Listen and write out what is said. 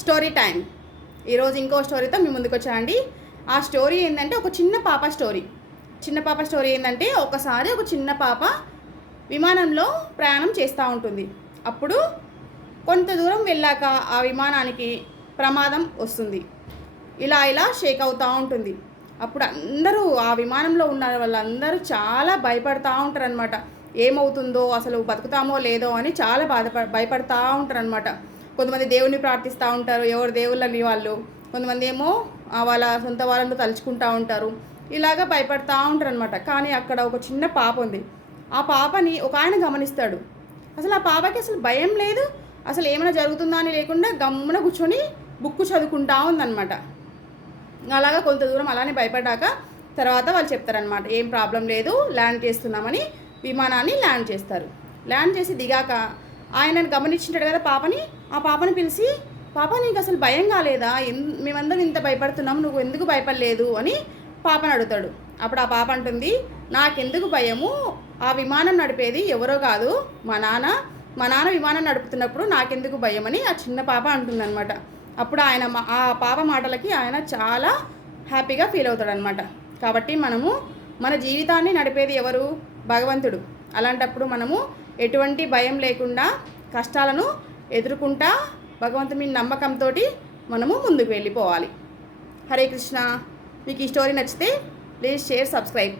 Story time. ఈరోజు ఇంకో స్టోరీతో మీ ముందుకు వచ్చానండి. ఆ స్టోరీ ఏంటంటే ఒక చిన్న పాప స్టోరీ. చిన్న పాప స్టోరీ ఏంటంటే ఒకసారి ఒక చిన్న పాప విమానంలో ప్రయాణం చేస్తూ ఉంటుంది. అప్పుడు కొంత దూరం వెళ్ళాక ఆ విమానానికి ప్రమాదం వస్తుంది. ఇలా ఇలా షేక్ అవుతూ ఉంటుంది. అప్పుడు అందరూ ఆ విమానంలో ఉన్న వాళ్ళందరూ చాలా భయపడతా ఉంటారు అనమాట ఏమవుతుందో అసలు బతుకుతామో లేదో అని చాలా బాధపడ భయపడతా ఉంటారు అనమాట కొంతమంది దేవుణ్ణి ప్రార్థిస్తూ ఉంటారు ఎవరు దేవుళ్ళని వాళ్ళు. కొంతమంది ఏమో వాళ్ళ సొంత వాళ్ళంతా తలుచుకుంటూ ఉంటారు. ఇలాగా భయపడతా ఉంటారు అనమాట కానీ అక్కడ ఒక చిన్న పాప ఉంది. ఆ పాపని ఒక ఆయన గమనిస్తాడు. అసలు ఆ పాపకి అసలు భయం లేదు? అసలు ఏమైనా జరుగుతుందా అని లేకుండా గమ్మున కూర్చొని బుక్ చదువుకుంటా ఉందన్నమాట. అలాగా కొంత దూరం అలానే భయపడ్డాక తర్వాత వాళ్ళు చెప్తారనమాట ఏం ప్రాబ్లం లేదు ల్యాండ్ చేస్తున్నామని. విమానాన్ని ల్యాండ్ చేస్తారు. ల్యాండ్ చేసి దిగాక ఆయనను గమనించుంటాడు కదా పాపని? ఆ పాపని పిలిచి పాప నీకు అసలు భయం కాలేదా? మేమందరం ఇంత భయపడుతున్నాం నువ్వు ఎందుకు భయపడలేదు? అని పాపను అడుగుతాడు. అప్పుడు ఆ పాప అంటుంది నాకెందుకు భయము? ఆ విమానం నడిపేది ఎవరో కాదు మా నాన్న. మా నాన్న విమానం నడుపుతున్నప్పుడు నాకెందుకు భయం? అని ఆ చిన్న పాప అంటుందన్నమాట. అప్పుడు ఆయన మా- ఆ పాప మాటలకి ఆయన చాలా హ్యాపీగా ఫీల్ అవుతాడనమాట కాబట్టి మనము మన జీవితాన్ని నడిపేది ఎవరు? భగవంతుడు. అలాంటప్పుడు మనము ఎటువంటి భయం లేకుండా కష్టాలను ఎదుర్కొంటా భగవంతుని మీద నమ్మకంతో మనము ముందుకు వెళ్ళిపోవాలి. హరే కృష్ణ. మీకు ఈ స్టోరీ నచ్చితే ప్లీజ్ షేర్ సబ్స్క్రైబ్.